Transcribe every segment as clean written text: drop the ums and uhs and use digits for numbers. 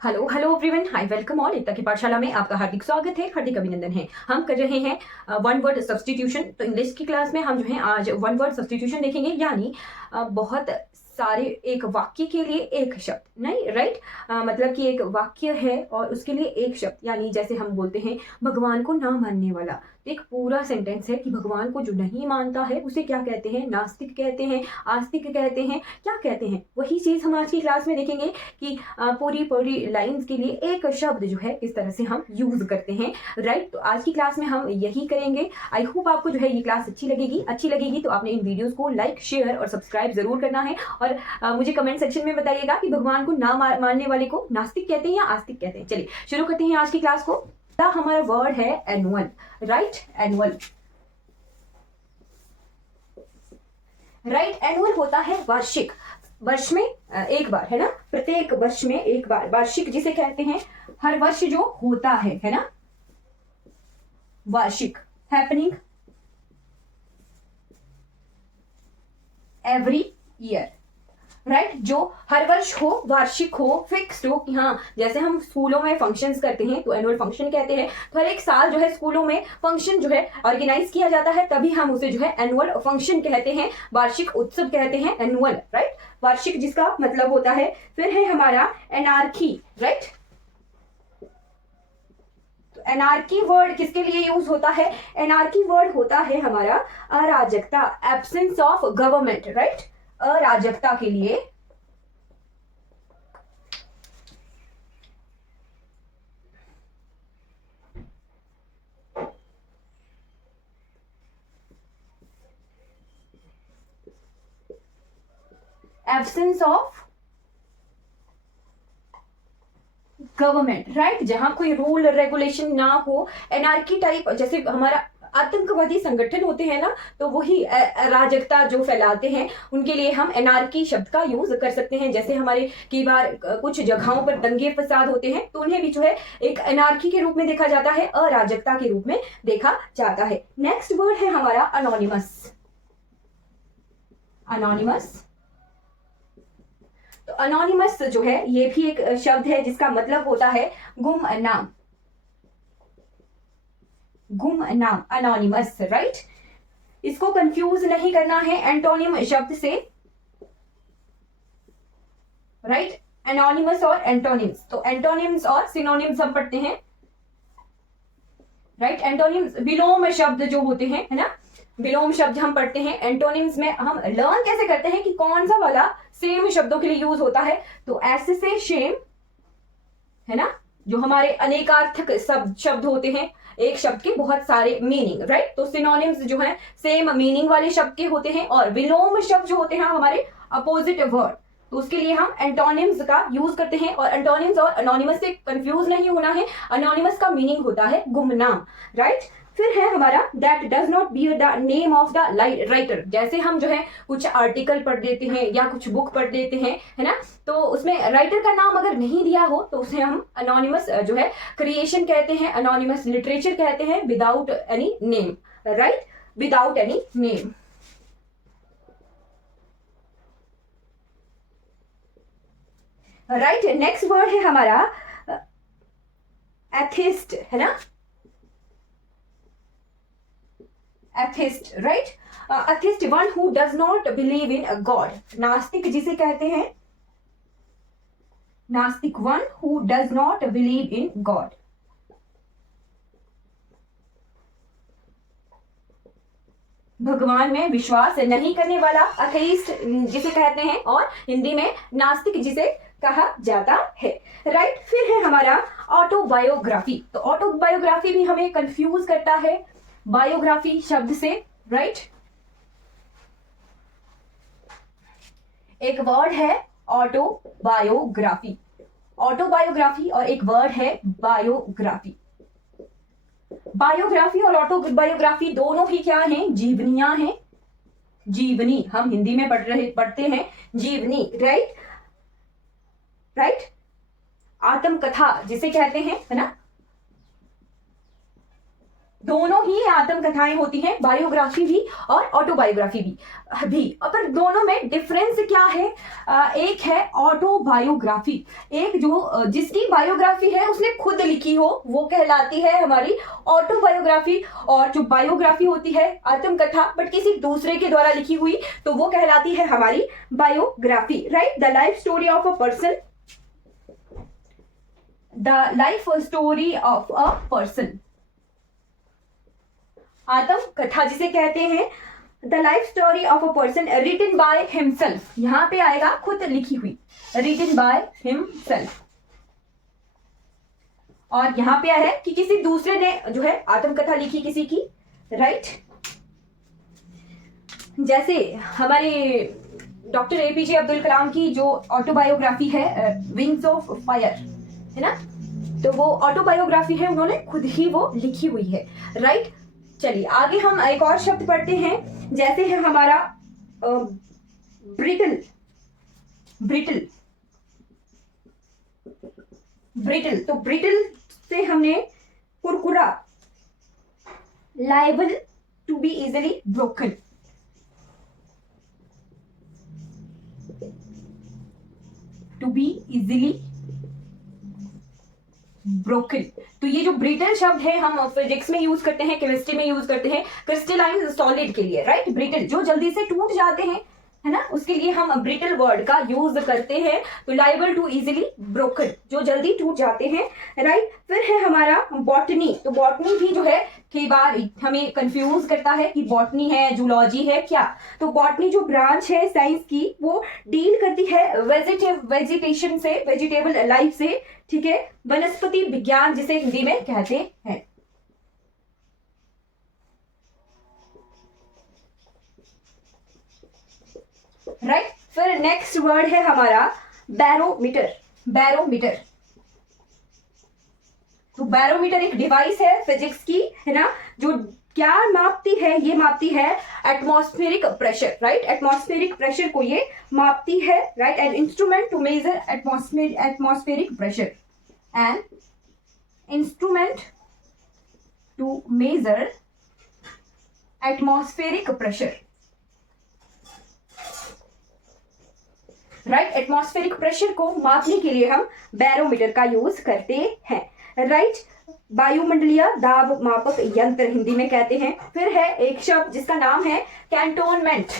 Hello hello everyone, hi welcome all. Ekta की पाठशाला में आपका हार्दिक स्वागत है, हार्दिक अभिनंदन है। हम कर रहे हैं वन वर्ड सब्स्टिट्यूशन। तो इंग्लिश की क्लास में हम जो है आज वन वर्ड सब्स्टिट्यूशन देखेंगे, यानी बहुत सारे एक वाक्य के लिए एक शब्द नहीं, राइट। मतलब कि एक वाक्य है और उसके लिए एक शब्द, यानी जैसे हम बोलते हैं भगवान को ना मानने वाला, तो एक पूरा सेंटेंस है कि भगवान को जो नहीं मानता है उसे क्या कहते हैं, नास्तिक कहते हैं, आस्तिक कहते हैं, क्या कहते हैं। वही चीज हम आज की क्लास में देखेंगे कि पूरी पूरी लाइंस के लिए एक शब्द जो है किस तरह से हम यूज करते हैं, राइट। तो आज की क्लास में हम यही करेंगे। आई होप आपको जो है ये क्लास अच्छी लगेगी तो आपने इन वीडियोस को लाइक, शेयर और सब्सक्राइब जरूर करना है। और मुझे कमेंट सेक्शन में बताइएगा कि भगवान को ना मानने वाले को नास्तिक कहते हैं या आस्तिक कहते हैं। चलिए शुरू करते हैं आज की क्लास को। हमारा वर्ड है annual, right. Annual, right. Annual होता है वार्षिक, वर्ष में एक बार, है ना। प्रत्येक वर्ष में एक बार, वार्षिक जिसे कहते हैं हर वर्ष जो होता है ना। वार्षिक, हैपनिंग एवरी ईयर, राइट। जो हर वर्ष हो, वार्षिक हो, फिक्स्ड हो कि हाँ, जैसे हम स्कूलों में फंक्शंस करते हैं तो एनुअल फंक्शन कहते हैं। तो हर एक साल जो है स्कूलों में फंक्शन जो है ऑर्गेनाइज किया जाता है, तभी हम उसे जो है एनुअल फंक्शन कहते हैं, वार्षिक उत्सव कहते हैं, एनुअल, राइट। वार्षिक जिसका मतलब होता है। फिर है हमारा एनार्की, राइट। तो एनार्की वर्ड किसके लिए यूज होता है? एनार्की वर्ड होता है हमारा अराजकता, एब्सेंस ऑफ गवर्नमेंट, राइट। अराजकता के लिए एब्सेंस ऑफ गवर्नमेंट, राइट। जहां कोई रूल रेगुलेशन ना हो, एनार्की टाइप, जैसे हमारा आतंकवादी संगठन होते हैं ना, तो वही अराजकता जो फैलाते हैं उनके लिए हम एनार्की शब्द का यूज कर सकते हैं। जैसे हमारे कई बार कुछ जगहों पर दंगे फसाद होते हैं तो उन्हें भी जो है एक एनार्की के रूप में देखा जाता है, अराजकता के रूप में देखा जाता है। नेक्स्ट वर्ड है हमारा अनोनिमस। अनोनिमस, तो अनोनिमस जो है ये भी एक शब्द है जिसका मतलब होता है गुमनाम, गुमनाम, अनोनिमस, राइट। इसको कंफ्यूज नहीं करना है एंटोनिम शब्द से, राइट। एनोनिमस और एंटोनिम्स, तो एंटोनिम्स और सिनोनिम्स हम पढ़ते हैं, राइट। एंटोनिम्स विलोम शब्द जो होते हैं, है ना, विलोम शब्द हम पढ़ते हैं। एंटोनिम्स में हम लर्न कैसे करते हैं कि कौन सा वाला सेम शब्दों के लिए यूज होता है। तो ऐसे से शेम, है ना, जो हमारे अनेकार्थक शब्द होते हैं, एक शब्द के बहुत सारे मीनिंग, राइट। तो सिनोनिम्स जो है सेम मीनिंग वाले शब्द के होते हैं, और विलोम शब्द जो होते हैं हमारे अपोजिट वर्ड, तो उसके लिए हम एंटोनिम्स का यूज करते हैं। और एंटोनिम्स और अनोनिमस से कंफ्यूज नहीं होना है। अनोनिमस का मीनिंग होता है गुमनाम, राइट। फिर है हमारा that does not bear the name of the writer. जैसे हम जो है कुछ आर्टिकल पढ़ देते हैं या कुछ बुक पढ़ देते हैं, है ना, तो उसमें राइटर का नाम अगर नहीं दिया हो तो उसे हम अनोनिमस जो है क्रिएशन कहते हैं, अनोनिमस लिटरेचर कहते हैं, without any name, right, without any name. Right. Next word है हमारा एथिस्ट, है ना, atheist, right. Atheist, one who does not believe in a God. नास्तिक जिसे कहते हैं, नास्तिक, one who does not believe in God. भगवान में विश्वास नहीं करने वाला अथेइस्ट जिसे कहते हैं, और हिंदी में नास्तिक जिसे कहा जाता है, राइट। फिर है हमारा ऑटोबायोग्राफी। तो ऑटोबायोग्राफी भी हमें कंफ्यूज करता है बायोग्राफी शब्द से, राइट। एक वर्ड है ऑटोबायोग्राफी, ऑटोबायोग्राफी, और एक वर्ड है बायोग्राफी। बायोग्राफी और ऑटोबायोग्राफी दोनों ही क्या हैं? जीवनियां हैं। जीवनी हम हिंदी में पढ़ते हैं, जीवनी, राइट, राइट। आत्मकथा जिसे कहते हैं, है ना, दोनों ही आत्मकथाएं होती हैं, बायोग्राफी भी और ऑटोबायोग्राफी भी पर दोनों में डिफरेंस क्या है? एक है ऑटोबायोग्राफी, एक जो जिसकी बायोग्राफी है उसने खुद लिखी हो वो कहलाती है हमारी ऑटोबायोग्राफी, और जो बायोग्राफी होती है आत्मकथा बट किसी दूसरे के द्वारा लिखी हुई तो वो कहलाती है हमारी biography, right. The life story of a person, the life story of a person, आत्म कथा जिसे कहते हैं, the life story of a person written by himself, यहां पे आएगा खुद लिखी हुई, रिटन बाय हिमसेल्फ। और यहां पे है कि किसी दूसरे ने जो है आत्मकथा लिखी किसी की, राइट। जैसे हमारे डॉक्टर एपीजे अब्दुल कलाम की जो ऑटोबायोग्राफी है विंग्स ऑफ फायर, है ना, तो वो ऑटोबायोग्राफी है, उन्होंने खुद ही वो लिखी हुई है, राइट। चलिए आगे हम एक और शब्द पढ़ते हैं, जैसे है हमारा ब्रिटल, ब्रिटल, ब्रिटल, तो ब्रिटल से हमने कुरकुरा, liable to be easily broken, to be easily broken. तो ये जो ब्रिटल शब्द है हम फिजिक्स में यूज करते हैं, केमिस्ट्री में यूज करते हैं क्रिस्टलाइन सॉलिड के लिए, राइट। ब्रिटल जो जल्दी से टूट जाते हैं, है ना, उसके लिए हम ब्रिटल वर्ड का यूज करते हैं। तो लाइबल टू इजिली ब्रोकन, जो जल्दी टूट जाते हैं, राइट। फिर है हमारा बॉटनी, तो बॉटनी भी जो है कई बार हमें कंफ्यूज करता है कि बॉटनी है जूलॉजी है क्या। तो बॉटनी जो ब्रांच है साइंस की वो डील करती है वेजिटेशन से, वेजिटेबल लाइफ से, ठीक है, वनस्पति विज्ञान जिसे हिंदी में कहते हैं, राइट। फिर नेक्स्ट वर्ड है हमारा बैरोमीटर, बैरोमीटर। तो बैरोमीटर एक डिवाइस है फिजिक्स की, है ना, जो क्या मापती है, ये मापती है atmospheric pressure, right. Atmospheric pressure को ये मापती है, right. An instrument to measure atmospheric pressure, an instrument to measure atmospheric pressure, right. Atmospheric pressure को मापने के लिए हम बैरोमीटर का यूज करते हैं, राइट। वायुमंडलीय दाब मापक यंत्र हिंदी में कहते हैं। फिर है एक शब्द जिसका नाम है कैंटोनमेंट,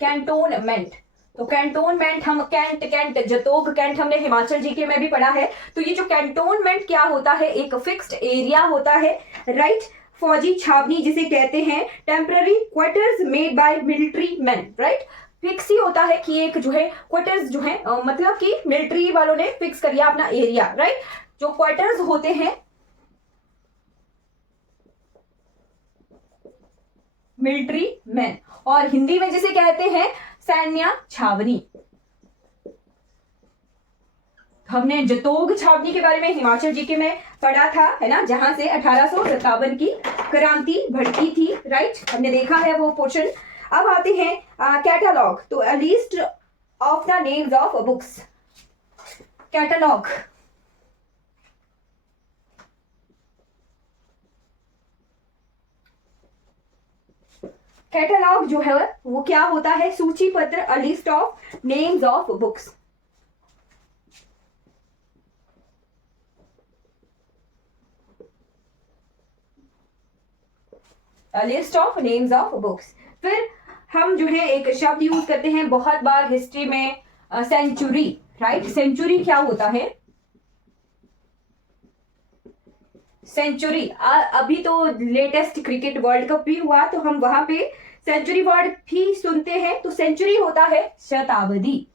कैंटोनमेंट। तो कैंटोनमेंट हम कैंट जतोग कैंट हमने हिमाचल जीके में भी पढ़ा है। तो ये जो कैंटोनमेंट क्या होता है, एक फिक्स्ड एरिया होता है, राइट। फौजी छावनी जिसे कहते हैं, temporary quarters made by military man, right. Fix ही होता है कि एक जो है क्वार्टर्स जो है मतलब कि मिलिट्री वालों ने फिक्स कर लिया अपना एरिया, राइट। जो क्वार्टर्स होते हैं मिलिट्री मैन, और हिंदी में जिसे कहते हैं सैन्य छावनी। हमने जतोग छावनी के बारे में हिमाचल जीके में पढ़ा था, है ना, जहां से 1857 की क्रांति भड़की थी, राइट। हमने देखा है वो पोर्शन। अब आते हैं कैटलॉग, तो a list of the names of books, catalogue. Catalogue जो है वो क्या होता है, सूची पत्र, a list of names of books. List of names of books. फिर हम जो है एक शब्द यूज करते हैं बहुत बार हिस्ट्री में, सेंचुरी, राइट। सेंचुरी क्या होता है, सेंचुरी। अभी तो लेटेस्ट क्रिकेट वर्ल्ड कप भी हुआ तो हम वहां पे सेंचुरी वर्ड भी सुनते हैं। तो सेंचुरी होता है शताब्दी,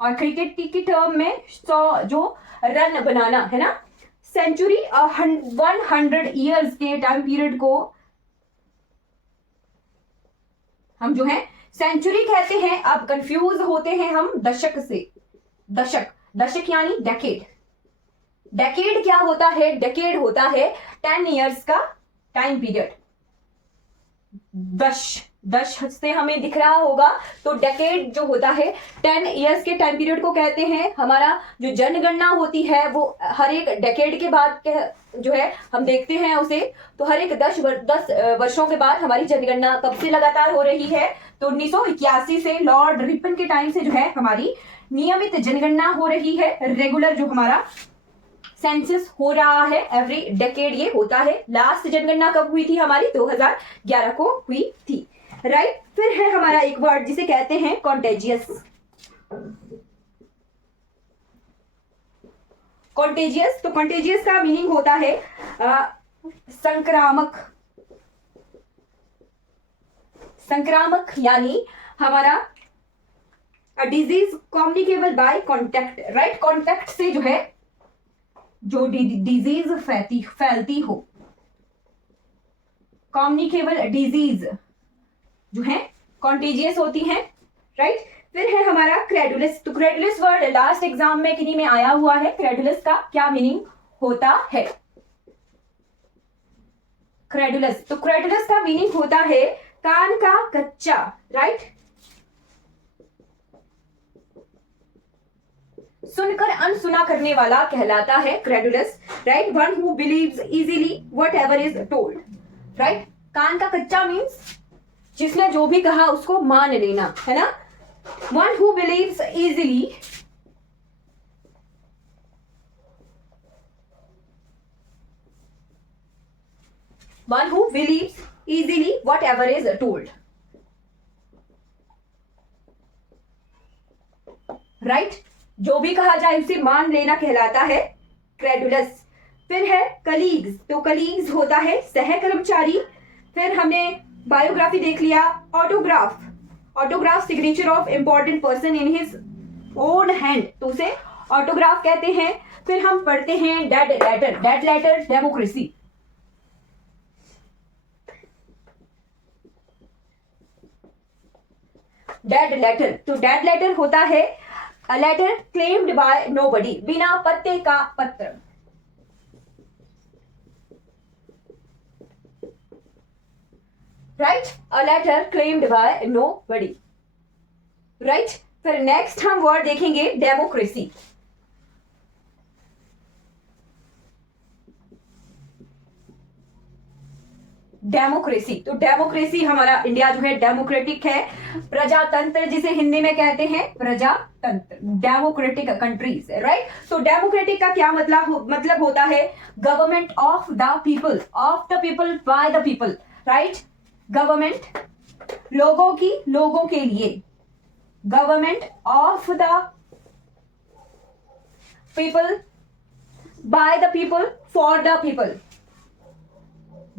और क्रिकेट की टर्म में 100 जो रन बनाना, है ना। सेंचुरी 100 ईयर्स के टाइम पीरियड को हम जो है सेंचुरी कहते हैं। अब कंफ्यूज होते हैं हम दशक से, दशक, दशक यानी डेकेड। डेकेड क्या होता है, डेकेड होता है 10 ईयर्स का टाइम पीरियड। दश से हमें दिख रहा होगा। तो डेकेड जो होता है 10 इयर्स के टाइम पीरियड को कहते हैं। हमारा जो जनगणना होती है वो हर एक डेकेड के बाद जो है हम देखते हैं उसे। तो हर एक 10 वर्षों के बाद हमारी जनगणना कब से लगातार हो रही है? तो 1981 से लॉर्ड रिपन के टाइम से जो है हमारी नियमित जनगणना हो रही है। रेगुलर जो हमारा सेंसस हो रहा है एवरी डेकेड ये होता है। लास्ट जनगणना कब हुई थी हमारी? 2011 को हुई थी, राइट। फिर है हमारा एक वर्ड जिसे कहते हैं कॉन्टेजियस। कॉन्टेजियस, तो कॉन्टेजियस का मीनिंग होता है संक्रामक। संक्रामक यानी हमारा disease communicable by contact, right. Contact से जो है जो डिजीज फैलती हो, कम्युनिकेबल डिजीज जो है कॉन्टेजियस होती है, राइट। फिर है हमारा क्रेडुलस। तो क्रेडुलस वर्ड लास्ट एग्जाम में किन्हीं में आया हुआ है। क्रेडुलस का क्या मीनिंग होता है? क्रेडुलस, तो क्रेडुलस का मीनिंग होता है कान का कच्चा, राइट। सुनकर अनसुना करने वाला कहलाता है credulous, right. One who believes easily what ever is told, right. कान का कच्चा मीन्स जिसने जो भी कहा उसको मान लेना, है ना। One who believes easily what ever is told, right. जो भी कहा जाए उसे मान लेना कहलाता है क्रेडुलस। फिर है कलीग्स। तो कलीग्स होता है सहकर्मचारी। फिर हमने बायोग्राफी देख लिया। Autograph, autograph signature of important person in his own hand, तो उसे ऑटोग्राफ कहते हैं। फिर हम पढ़ते हैं dead letter. Dead letter democracy. Dead letter, तो डेड लेटर होता है A letter claimed by nobody, बिना पत्ते का पत्र, right? A letter claimed by nobody, right? फिर नेक्स्ट हम वर्ड देखेंगे डेमोक्रेसी। डेमोक्रेसी, तो डेमोक्रेसी हमारा इंडिया जो है डेमोक्रेटिक है। प्रजातंत्र जिसे हिंदी में कहते हैं प्रजातंत्र, डेमोक्रेटिक कंट्रीज, राइट। तो डेमोक्रेटिक का क्या मतलब होता है? Government of the people, of the people, by the people, right. Government लोगों की, लोगों के लिए। Government of the people, by the people, for the people,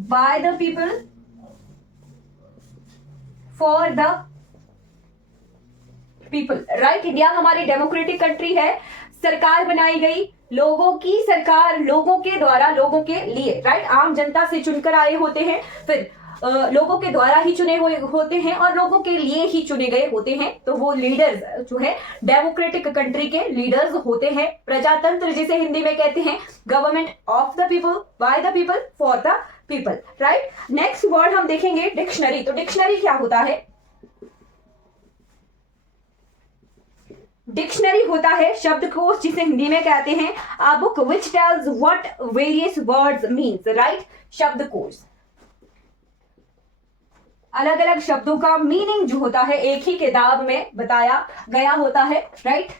by the people, for the people, right। India हमारी डेमोक्रेटिक कंट्री है। सरकार बनाई गई लोगों की, सरकार लोगों के द्वारा, लोगों के लिए, राइट। आम जनता से चुनकर आए होते हैं, फिर लोगों के द्वारा ही चुने हुए होते हैं और लोगों के लिए ही चुने गए होते हैं। तो वो लीडर्स जो है डेमोक्रेटिक कंट्री के लीडर्स होते हैं। प्रजातंत्र जिसे हिंदी में कहते हैं government of the people, by the people, for the people, right. Next word हम देखेंगे डिक्शनरी। तो डिक्शनरी क्या होता है? डिक्शनरी होता है शब्दकोश जिसे हिंदी में कहते हैं a book which tells what various words means, right. शब्दकोश अलग अलग शब्दों का मीनिंग जो होता है एक ही किताब में बताया गया होता है, राइट।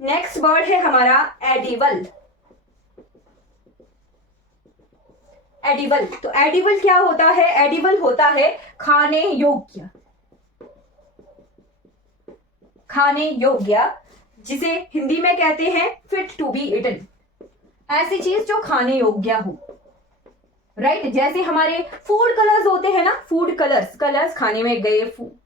नेक्स्ट वर्ड है हमारा एडिबल। एडिबल, तो एडिबल क्या होता है? एडिबल होता है खाने योग्य, खाने योग्य जिसे हिंदी में कहते हैं फिट टू बी ईटन, ऐसी चीज जो खाने योग्य हो, राइट। जैसे हमारे फूड कलर्स होते हैं ना, फूड कलर्स, कलर्स खाने में गए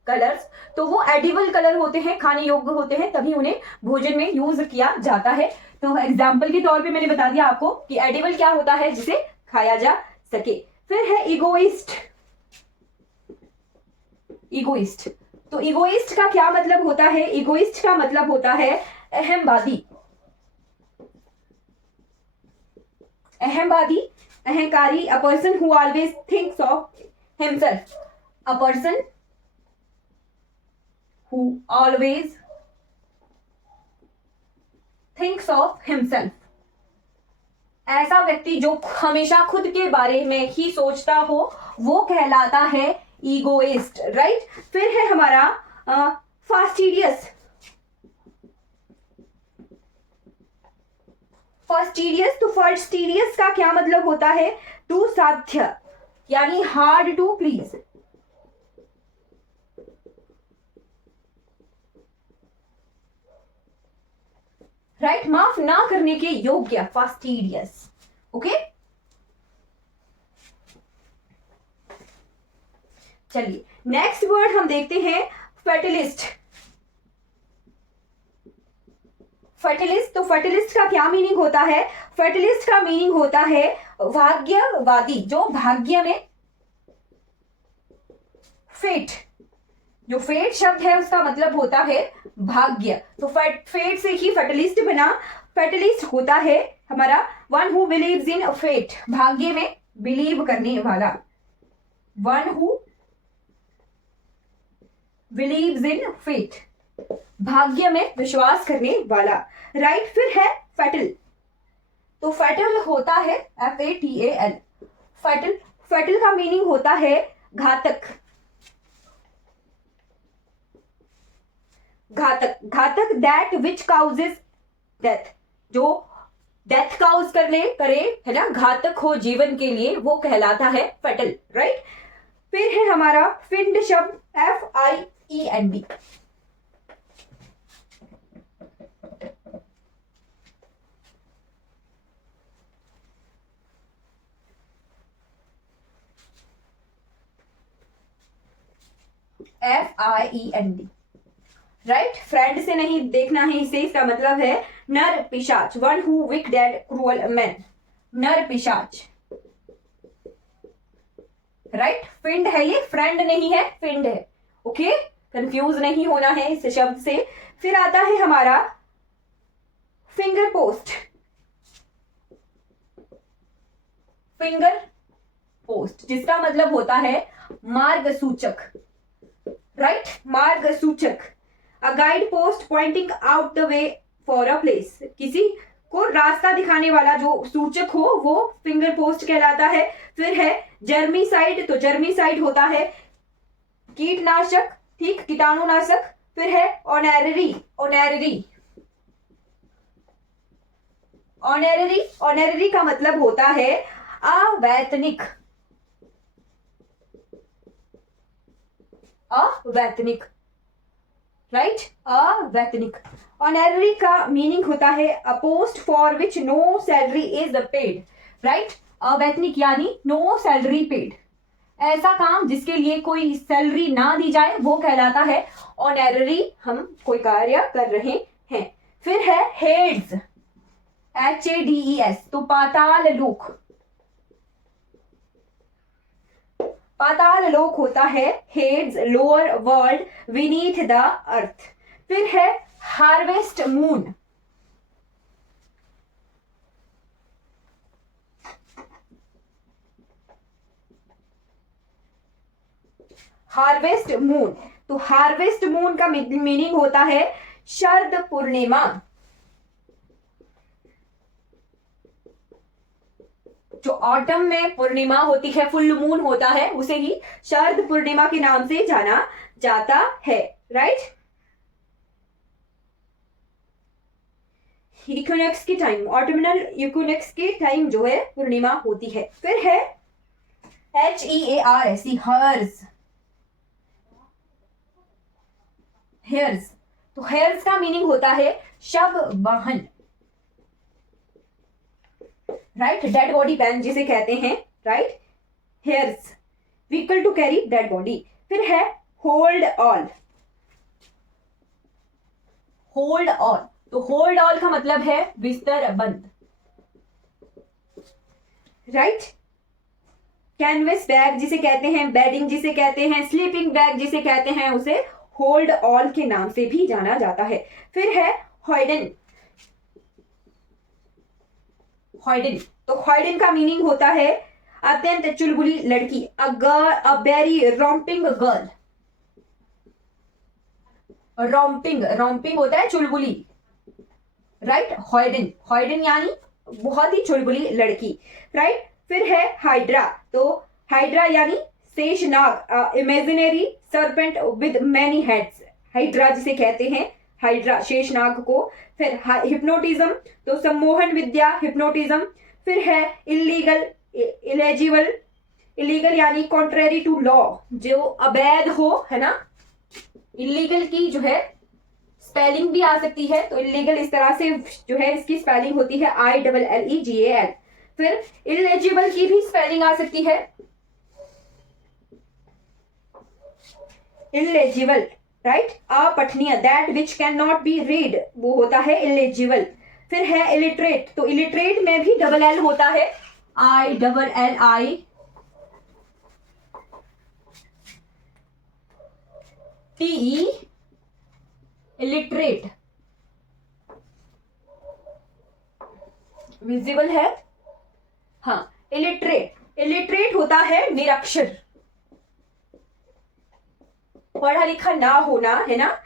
कलर्स, तो वो एडिबल कलर होते हैं, खाने योग्य होते हैं, तभी उन्हें भोजन में यूज किया जाता है। तो एग्जाम्पल के तौर पे मैंने बता दिया आपको कि एडिबल क्या होता है, जिसे खाया जा सके। फिर है इगोइस्ट। इगोइस्ट, तो इगोइस्ट का क्या मतलब होता है? इगोइस्ट का मतलब होता है अहमवादी। अहमवादी अहंकारी, a person who always thinks of himself, a person who always thinks of himself, ऐसा व्यक्ति जो हमेशा खुद के बारे में ही सोचता हो वो कहलाता है ईगोइस्ट, राइट। फिर है हमारा फास्टिडियस। फास्टिडियस, तो फास्टिडियस का क्या मतलब होता है? टू साध्य, यानी हार्ड टू प्लीज। राइट, माफ ना करने के योग्य, फास्टिडियस। ओके, चलिए नेक्स्ट वर्ड हम देखते हैं फर्टिलिस्ट। फर्टिलिस्ट, तो फर्टिलिस्ट का क्या मीनिंग होता है? फर्टिलिस्ट का मीनिंग होता है भाग्यवादी, जो भाग्य में फेट, जो फेट शब्द है उसका मतलब होता है भाग्य, तो फेट से ही फर्टिलिस्ट बना। फर्टिलिस्ट होता है हमारा one who believes in fate, भाग्य में बिलीव करने वाला, one who believes in fate, भाग्य में विश्वास करने वाला, राइट। फिर है फैटल, तो फैटल होता है FATAL, फैटल। फैटल का मीनिंग होता है घातक, घातक, घातक, दैट विच काउजेस डेथ, जो डेथ काउज करे है ना, घातक हो जीवन के लिए, वो कहलाता है फैटल, राइट। फिर है हमारा फिंड शब्द, FIEND, FIEND, राइट। फ्रेंड से नहीं देखना है इसे, इसका मतलब है नर पिशाच, one who wicked cruel man, नर पिशाच, राइट। फिंड है ये, फ्रेंड नहीं है, फिंड है। ओके, कंफ्यूज नहीं होना है इस शब्द से। फिर आता है हमारा फिंगर पोस्ट, फिंगर पोस्ट, जिसका मतलब होता है मार्ग सूचक, राइट, मार्ग सूचक। A guide post pointing out the way for a place, किसी को रास्ता दिखाने वाला जो सूचक हो वो फिंगर पोस्ट कहलाता है। फिर है जर्मीसाइड, तो जर्मीसाइड होता है कीटनाशक, ठीक, कीटाणुनाशक। फिर है ऑनरेरी, ऑनरेरी, ऑनरेरी, ऑनरेरी का मतलब होता है अवैतनिक, अवैतनिक, राइट, अवैतनिक। ऑनरेरी का मीनिंग होता है a post for which no salary is paid, right. अवैतनिक यानी नो सैलरी पेड, ऐसा काम जिसके लिए कोई सैलरी ना दी जाए वो कहलाता है ऑनरेरी, हम कोई कार्य कर रहे हैं। फिर है हेड्स, HADES, तो पाताल लोक, पाताल लोक होता है heads, lower world, Vineeth the earth. फिर है हार्वेस्ट मून, हार्वेस्ट मून, तो हार्वेस्ट मून का मीनिंग होता है शरद पूर्णिमा, जो ऑटम में पूर्णिमा होती है, फुल मून होता है, उसे ही शरद पूर्णिमा के नाम से जाना जाता है, राइट। इक्विनोक्स के टाइम, ऑटोमिनल इक्विनोक्स के टाइम जो है पूर्णिमा होती है। फिर है HEARS, हर्स, हेयर्स, तो हेयर्स का मीनिंग होता है शव वाहन, राइट, डेड बॉडी बैन जिसे कहते हैं, right. Hearse, vehicle to carry dead body. फिर है होल्ड ऑल, होल्ड ऑल, तो होल्ड ऑल का मतलब है बिस्तर बंद, राइट। कैनवस बैग जिसे कहते हैं, बेडिंग जिसे कहते हैं, स्लीपिंग बैग जिसे कहते हैं, उसे होल्ड ऑल के नाम से भी जाना जाता है। फिर है हॉइडन, हॉइडन। तो हॉइडन का मीनिंग होता है अत्यंत चुलबुली लड़की, a girl, a very romping girl. Romping, romping होता है चुलबुली, राइट। हॉइडन, हॉइडन यानी बहुत ही चुलबुली लड़की, राइट। फिर है हाइड्रा। तो हाइड्रा यानी Sheshnag, imaginary serpent with many heads, hydra जिसे कहते हैं, हाइड्रा शेषनाग को। फिर हिप्नोटिज्म, तो सम्मोहन विद्या, हिप्नोटिज्म। फिर है इलीगल, इलेजिबल, इलीगल यानी कॉन्ट्रेरी टू लॉ, जो अवैध हो, है ना। इलीगल की जो है स्पेलिंग भी आ सकती है, तो इलीगल इस तरह से जो है इसकी स्पेलिंग होती है ILLEGAL। फिर इलेजिबल की भी स्पेलिंग आ सकती है इलेजिबल, राइट। अपठनीय, that which can not be read, वो होता है इलेजिबल। फिर है इलिटरेट, तो इलिटरेट में भी डबल एल होता है, ILLITERATE, इलिटरेट। विजिबल है, हाँ। इलिटरेट, इलिटरेट होता है निरक्षर, पढ़ा लिखा ना होना, है ना।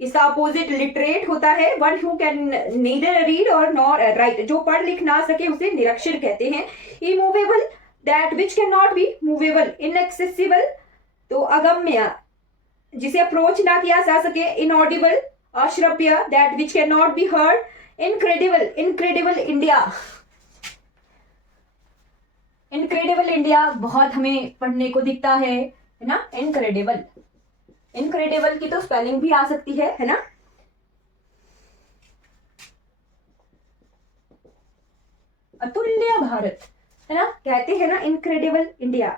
इसका अपोजिट लिटरेट होता है one who can neither read और नॉर राइट, जो पढ़ लिख ना सके उसे निरक्षर कहते हैं। Immovable, that which can not be movable. Inaccessible, तो अगम्य, जिसे अप्रोच ना किया जा सके। इनऑडिबल, अश्रव्य, that which can not be heard. Incredible, incredible India, incredible India बहुत हमें पढ़ने को दिखता है ना। इनक्रेडिबल, इनक्रेडिबल की तो स्पेलिंग भी आ सकती है ना। अतुल्य भारत, है ना, कहते हैं ना इनक्रेडिबल इंडिया,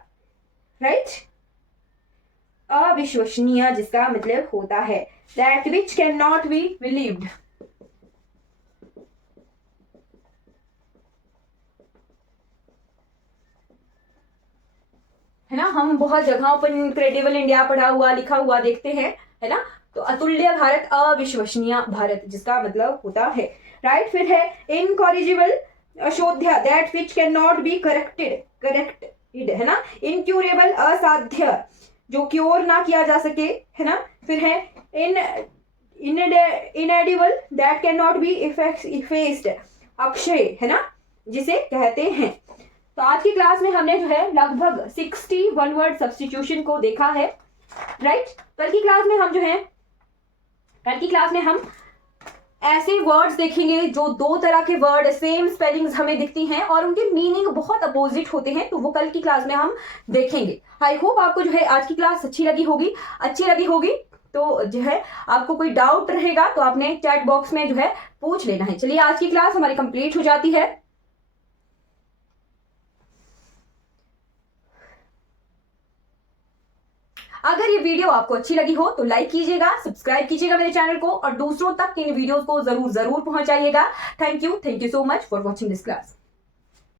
राइट। अविश्वसनीय, जिसका मतलब होता है that which can not B believed. है ना, हम बहुत जगहों पर इनक्रेडिबल इंडिया पढ़ा हुआ लिखा हुआ देखते हैं, है ना। तो अतुल्य भारत, अविश्वसनीय भारत, जिसका मतलब होता है, राइट। फिर है इनकॉरिजिबल, अशोध्य, that which can not be corrected, corrected, है ना। इनक्यूरेबल, असाध्य, जो क्योर ना किया जा सके, है ना। फिर है इनएडिबल, that can not B effaced, Akshay, है ना, जिसे कहते हैं। तो आज की क्लास में हमने जो है लगभग 60 वन वर्ड सब्स्टिट्यूशन को देखा है, राइट। कल की क्लास में हम जो है, कल की क्लास में हम ऐसे वर्ड्स देखेंगे जो दो तरह के वर्ड सेम स्पेलिंग्स हमें दिखती हैं और उनके मीनिंग बहुत अपोजिट होते हैं, तो वो कल की क्लास में हम देखेंगे। आई होप आपको जो है आज की क्लास अच्छी लगी होगी, तो जो है आपको कोई डाउट रहेगा तो आपने चैट बॉक्स में जो है पूछ लेना है। चलिए आज की क्लास हमारी कंप्लीट हो जाती है। अगर ये वीडियो आपको अच्छी लगी हो तो लाइक कीजिएगा, सब्सक्राइब कीजिएगा मेरे चैनल को और दूसरों तक इन वीडियोस को जरूर पहुंचाइएगा। Thank you so much for watching this class.